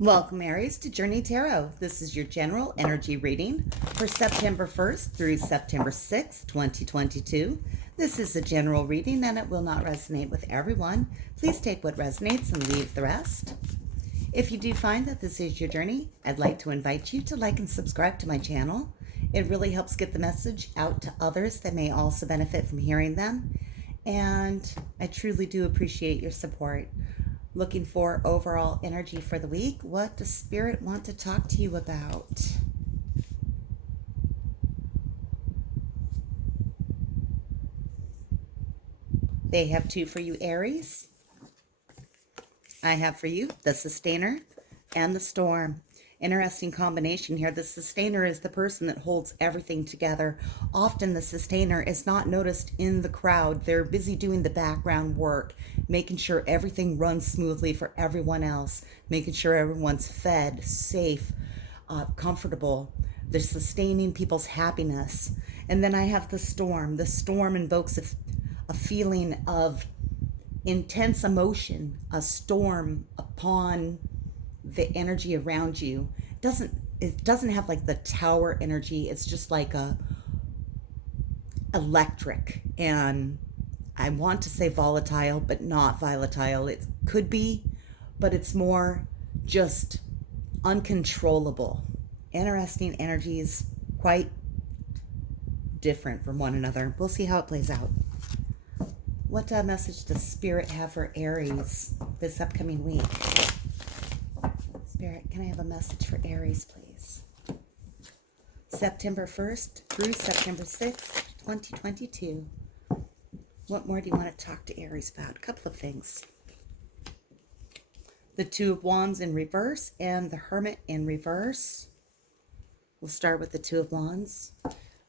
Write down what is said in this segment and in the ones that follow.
Welcome, Aries, to Journey Tarot. This is your general energy reading for September 1st through September 6th, 2022. This is a general reading and it will not resonate with everyone. Please take what resonates and leave the rest. If you do find that this is your journey, I'd like to invite you to like and subscribe to my channel. It really helps get the message out to others that may also benefit from hearing them. And I truly do appreciate your support. Looking for overall energy for the week. What does Spirit want to talk to you about? They have two for you, Aries. I have for you the Sustainer and the Storm. Interesting combination here. The Sustainer is the person that holds everything together. Often the Sustainer is not noticed in the crowd. They're busy doing the background work, making sure everything runs smoothly for everyone else, making sure everyone's fed, safe, comfortable. They're sustaining people's happiness. And then I have the Storm. The Storm invokes a feeling of intense emotion, a storm upon the energy around you. It doesn't have like the tower energy. It's just like a electric, and I want to say volatile, but not volatile. It could be, but it's more just uncontrollable. Interesting energies, quite different from one another. We'll see how it plays out. What message does Spirit have for Aries this upcoming week? Spirit, can I have a message for Aries, please? September 1st through September 6th, 2022. What more do you want to talk to Aries about? A couple of things. The Two of Wands in reverse and the Hermit in reverse. We'll start with the Two of Wands.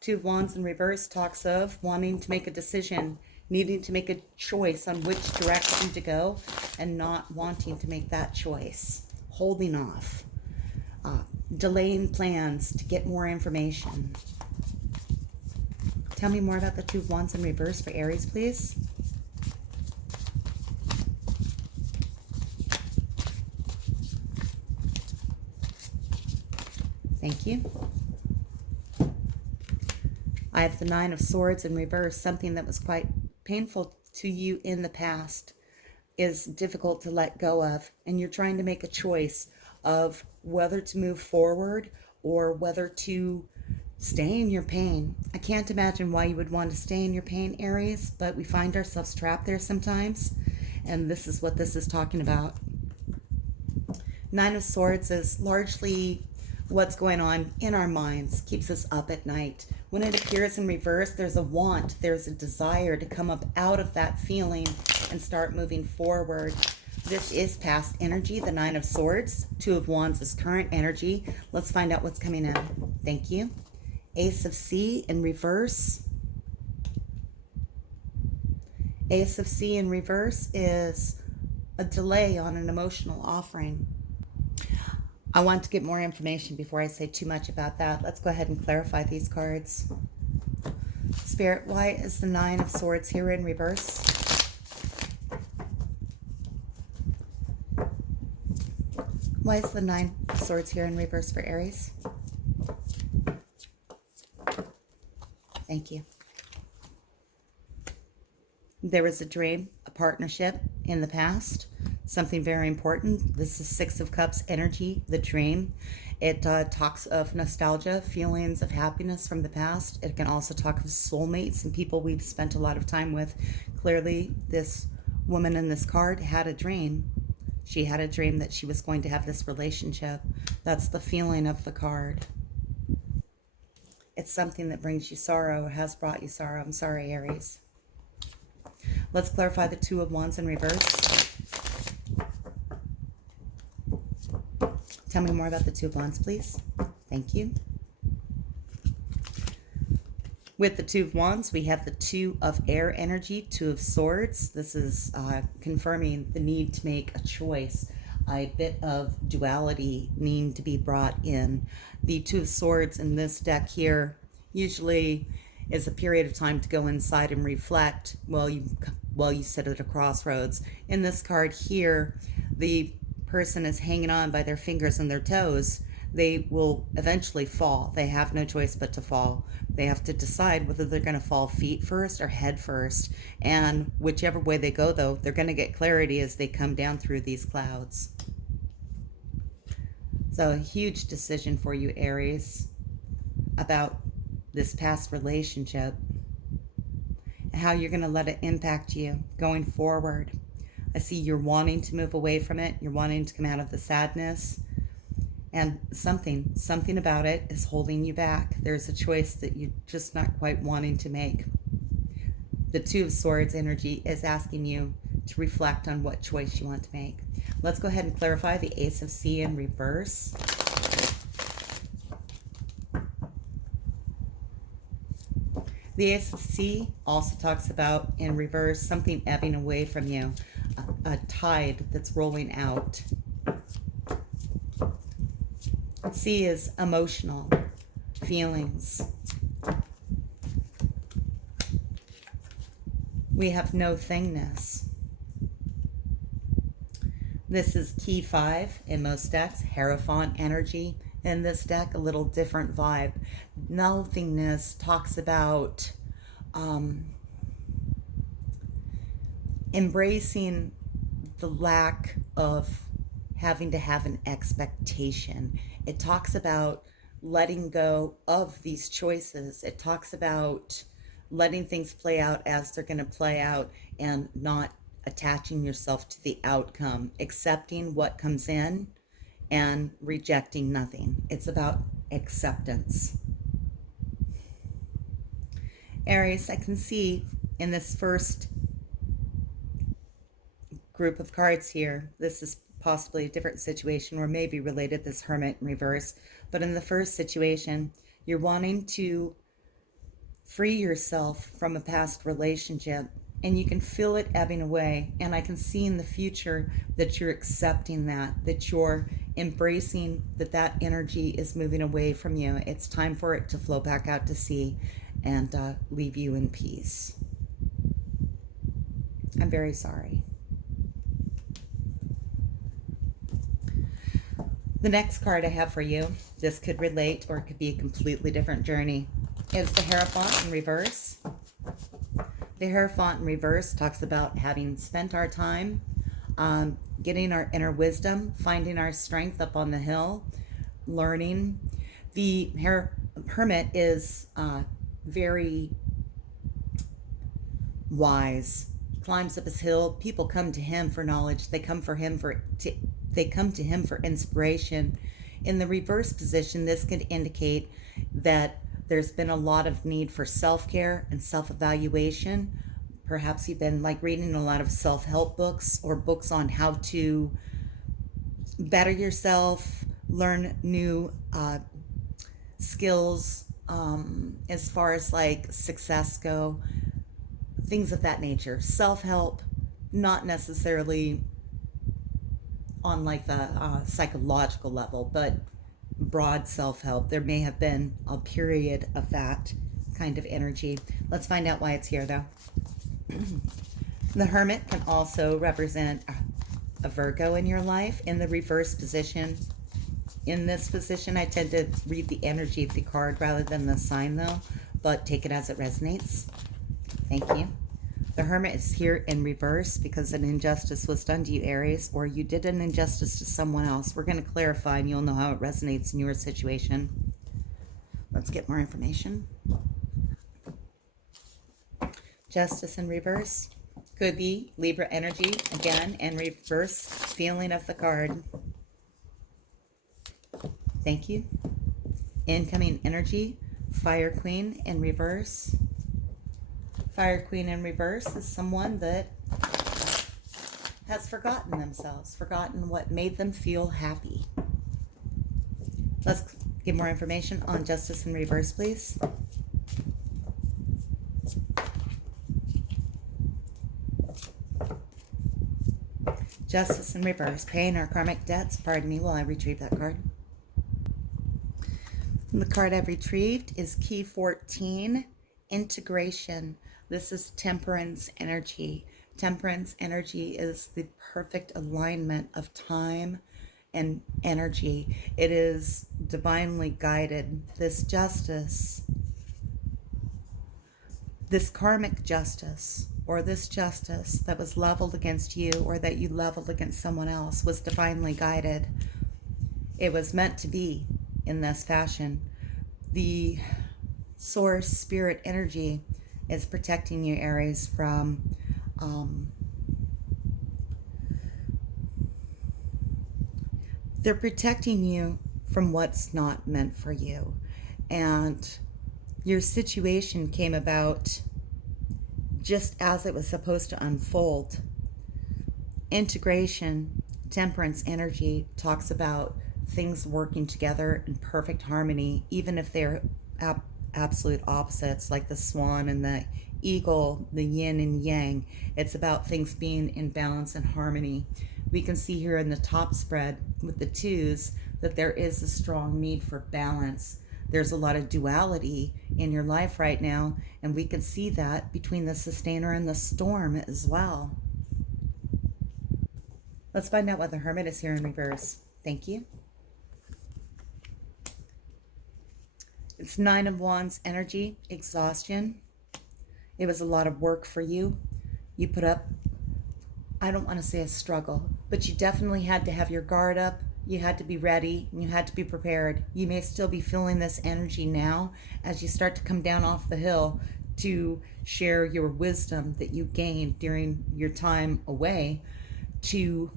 Two of Wands in reverse talks of wanting to make a decision, needing to make a choice on which direction to go, and not wanting to make that choice. Holding off. Delaying plans to get more information. Tell me more about the Two of Wands in reverse for Aries, please. Thank you. I have the Nine of Swords in reverse. Something that was quite painful to you in the past is difficult to let go of, and you're trying to make a choice of whether to move forward or whether to stay in your pain. I can't imagine why you would want to stay in your pain, Aries, but we find ourselves trapped there sometimes, and this is what this is talking about. Nine of Swords is largely what's going on in our minds, keeps us up at night. When it appears in reverse, there's a want, there's a desire to come up out of that feeling and start moving forward. This is past energy, the Nine of Swords. Two of Wands is current energy. Let's find out what's coming in. Thank you. Ace of C in reverse. Ace of C in reverse is a delay on an emotional offering. I want to get more information before I say too much about that. Let's go ahead and clarify these cards. Spirit, why is the Nine of Swords here in reverse? Why is the Nine of Swords here in reverse for Aries? Thank you. There was a dream, a partnership in the past, something very important. This is Six of Cups energy, the dream. It talks of nostalgia, feelings of happiness from the past. It can also talk of soulmates and people we've spent a lot of time with. Clearly, this woman in this card had a dream. She had a dream that she was going to have this relationship. That's the feeling of the card. It's something that brings you sorrow, has brought you sorrow. I'm sorry, Aries. Let's clarify the Two of Wands in reverse. Tell me more about the Two of Wands, please. Thank you. With the Two of Wands, we have the Two of Air energy, Two of Swords. This is confirming the need to make a choice. A bit of duality needing to be brought in. The Two of Swords in this deck here usually is a period of time to go inside and reflect while you sit at a crossroads. In this card here, the person is hanging on by their fingers and their toes, they will eventually fall. They have no choice but to fall. They have to decide whether they're going to fall feet first or head first. And whichever way they go, though, they're going to get clarity as they come down through these clouds. So a huge decision for you, Aries, about this past relationship and how you're going to let it impact you going forward. I see you're wanting to move away from it. You're wanting to come out of the sadness. And something about it is holding you back. There's a choice that you're just not quite wanting to make. The Two of Swords energy is asking you to reflect on what choice you want to make. Let's go ahead and clarify the Ace of Sea in reverse. The Ace of Sea also talks about, in reverse, something ebbing away from you, a tide that's rolling out. Sea is emotional feelings. We have no thingness. This is key 5 in most decks, Hierophant energy. In this deck, a little different vibe. Nothingness talks about embracing the lack of having to have an expectation. It talks about letting go of these choices. It talks about letting things play out as they're going to play out and not attaching yourself to the outcome, accepting what comes in and rejecting nothing. It's about acceptance. Aries, I can see in this first group of cards here, this is possibly a different situation or maybe related, this Hermit in reverse. But in the first situation, you're wanting to free yourself from a past relationship and you can feel it ebbing away. And I can see in the future that you're accepting that you're embracing that energy is moving away from you. It's time for it to flow back out to sea and leave you in peace. I'm very sorry. The next card I have for you, this could relate or it could be a completely different journey, is the Hierophant in reverse. The Hierophant in reverse talks about having spent our time, getting our inner wisdom, finding our strength up on the hill, learning. The Hermit is very wise. He climbs up his hill. People come to him for knowledge. They come to him for inspiration. In the reverse position, this could indicate that there's been a lot of need for self-care and self-evaluation. Perhaps you've been reading a lot of self-help books or books on how to better yourself, learn new skills as far as success go, things of that nature. Self-help, not necessarily on the psychological level, but broad self-help. There may have been a period of that kind of energy. Let's find out why it's here, though. The Hermit can also represent a Virgo in your life in the reverse position. In this position, I tend to read the energy of the card rather than the sign, though, but take it as it resonates. Thank you. The Hermit is here in reverse because an injustice was done to you, Aries, or you did an injustice to someone else. We're going to clarify, and you'll know how it resonates in your situation. Let's get more information. Justice in reverse. Could be Libra energy, again, and reverse feeling of the card. Thank you. Incoming energy. Fire Queen in reverse. Fire Queen in reverse is someone that has forgotten themselves, forgotten what made them feel happy. Let's get more information on Justice in reverse, please. Justice in reverse, paying our karmic debts. Pardon me while I retrieve that card. And the card I've retrieved is Key 14, Integration. This is Temperance energy. Temperance energy is the perfect alignment of time and energy. It is divinely guided. This justice, this karmic justice, or this justice that was leveled against you or that you leveled against someone else, was divinely guided. It was meant to be in this fashion. The source spirit energy is protecting you, Aries, from they're protecting you from what's not meant for you. And your situation came about just as it was supposed to unfold. Integration, temperance energy talks about things working together in perfect harmony, even if they're absolute opposites, like the swan and the eagle, the yin and yang. It's about things being in balance and harmony. We can see here in the top spread with the twos that there is a strong need for balance. There's a lot of duality in your life right now, and we can see that between the sustainer and the storm as well. Let's find out what the hermit is here in reverse. Thank you. It's Nine of Wands energy, exhaustion. It was a lot of work for you. You put up, I don't want to say a struggle, but you definitely had to have your guard up. You had to be ready. You had to be prepared. You may still be feeling this energy now as you start to come down off the hill to share your wisdom that you gained during your time away, to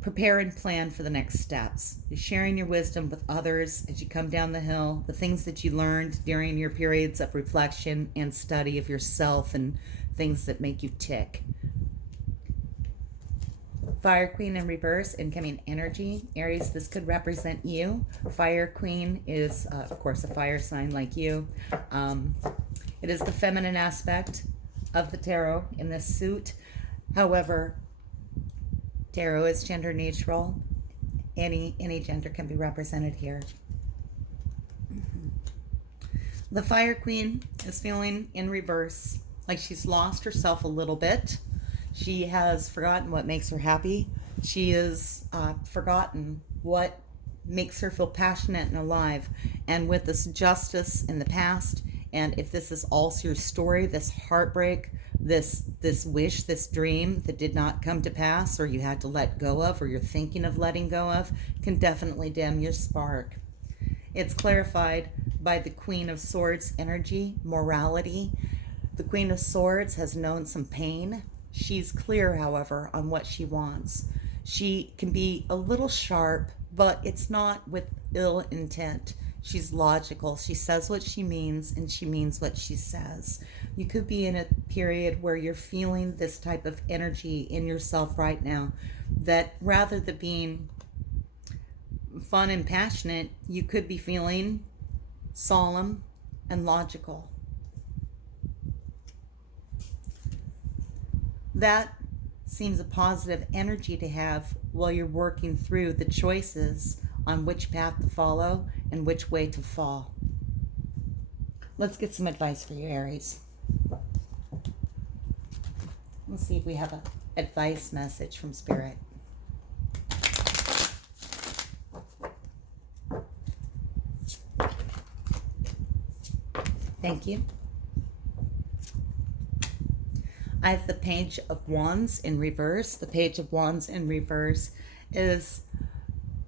prepare and plan for the next steps. You're sharing your wisdom with others as you come down the hill, the things that you learned during your periods of reflection and study of yourself and things that make you tick. Fire Queen in reverse, incoming energy. Aries, this could represent you. Fire Queen is, of course, a fire sign like you. It is the feminine aspect of the tarot in this suit. However, tarot is gender neutral. Any gender can be represented here. The Fire Queen is feeling in reverse, like she's lost herself a little bit. She has forgotten what makes her happy. She has forgotten what makes her feel passionate and alive. And with this justice in the past, and if this is also your story, this heartbreak, this wish, this dream that did not come to pass, or you had to let go of, or you're thinking of letting go of, can definitely dim your spark. It's clarified by the Queen of Swords energy, morality. The Queen of Swords has known some pain. She's clear, however, on what she wants. She can be a little sharp, but it's not with ill intent. She's logical. She says what she means, and she means what she says. You could be in a period where you're feeling this type of energy in yourself right now, that rather than being fun and passionate, you could be feeling solemn and logical. That seems a positive energy to have while you're working through the choices on which path to follow and which way to fall. Let's get some advice for you, Aries. Let's see if we have an advice message from Spirit. Thank you. I have the Page of Wands in reverse. The Page of Wands in reverse is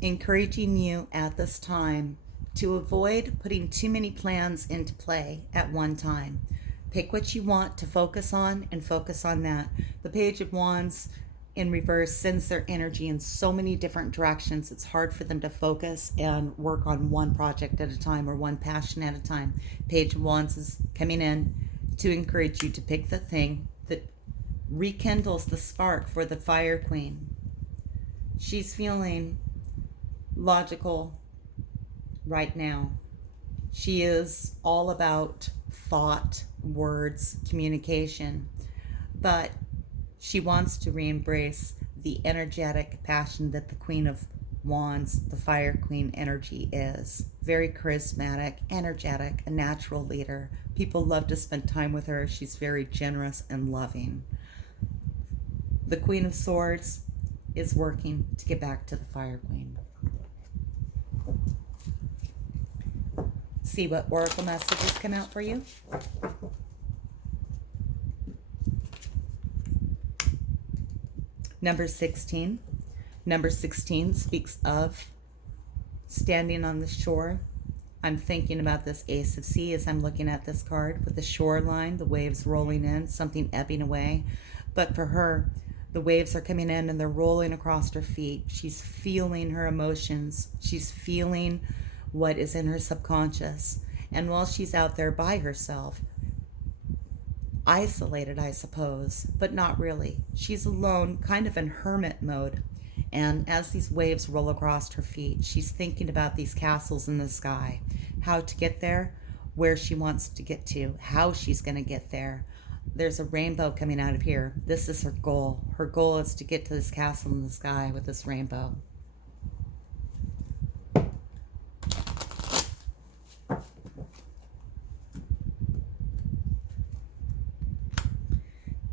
encouraging you at this time to avoid putting too many plans into play at one time. Pick what you want to focus on and focus on that. The Page of Wands in reverse sends their energy in so many different directions. It's hard for them to focus and work on one project at a time or one passion at a time. Page of Wands is coming in to encourage you to pick the thing that rekindles the spark for the Fire Queen. She's feeling logical right now. She is all about thought, words, communication, but she wants to re-embrace the energetic passion that the Queen of Wands, the Fire Queen energy is. Very charismatic, energetic, a natural leader. People love to spend time with her. She's very generous and loving. The Queen of Swords is working to get back to the Fire Queen. See what oracle messages come out for you. Number 16. Number 16 speaks of standing on the shore. I'm thinking about this Ace of Sea as I'm looking at this card with the shoreline, the waves rolling in, something ebbing away. But for her, the waves are coming in and they're rolling across her feet. She's feeling her emotions. She's feeling what is in her subconscious. And while she's out there by herself, isolated, I suppose, but not really. She's alone, kind of in hermit mode. And as these waves roll across her feet, she's thinking about these castles in the sky, how to get there, where she wants to get to, how she's going to get there. There's a rainbow coming out of here. This is her goal. Her goal is to get to this castle in the sky with this rainbow.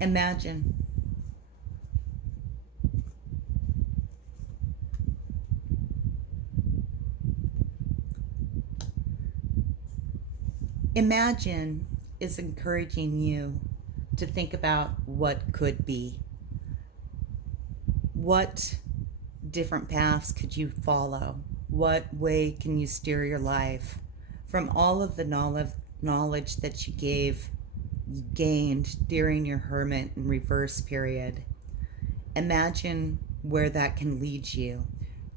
Imagine is encouraging you to think about what could be. What different paths could you follow? What way can you steer your life? From all of the knowledge that you gained during your hermit and reverse period, imagine where that can lead you.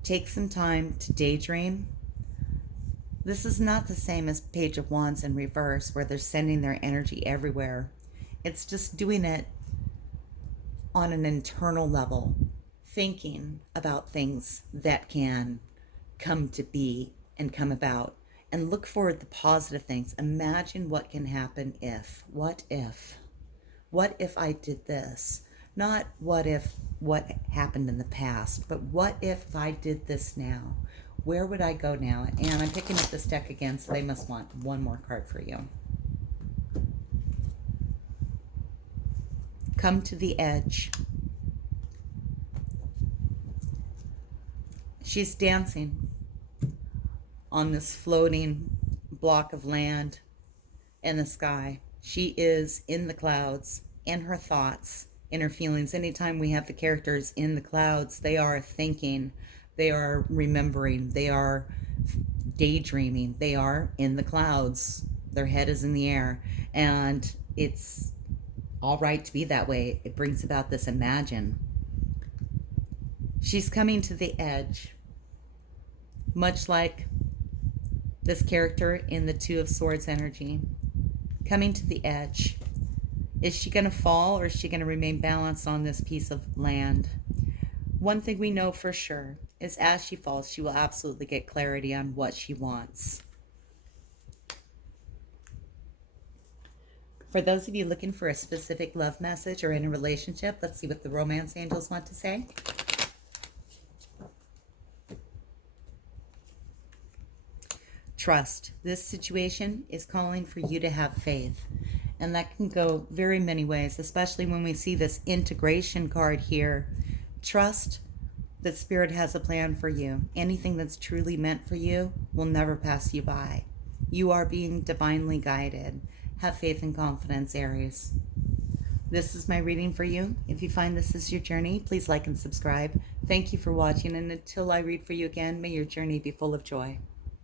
Take some time to daydream. This is not the same as Page of Wands in reverse, where they're sending their energy everywhere. It's just doing it on an internal level, thinking about things that can come to be and come about, and look forward to positive things. Imagine what can happen if. What if I did this? Not what happened in the past, but what if I did this now? Where would I go now? And I'm picking up this deck again, so they must want one more card for you. Come to the edge. She's dancing on this floating block of land in the sky. She is in the clouds, in her thoughts, in her feelings. Anytime we have the characters in the clouds, they are thinking, they are remembering, they are daydreaming, they are in the clouds. Their head is in the air, and it's all right to be that way. It brings about this imagine. She's coming to the edge, much like this character in the Two of Swords energy, coming to the edge. Is she going to fall, or is she going to remain balanced on this piece of land? One thing we know for sure is as she falls, she will absolutely get clarity on what she wants. For those of you looking for a specific love message or in a relationship, let's see what the romance angels want to say. Trust. This situation is calling for you to have faith. And that can go very many ways, especially when we see this integration card here. Trust that Spirit has a plan for you. Anything that's truly meant for you will never pass you by. You are being divinely guided. Have faith and confidence, Aries. This is my reading for you. If you find this is your journey, please like and subscribe. Thank you for watching, and until I read for you again, may your journey be full of joy.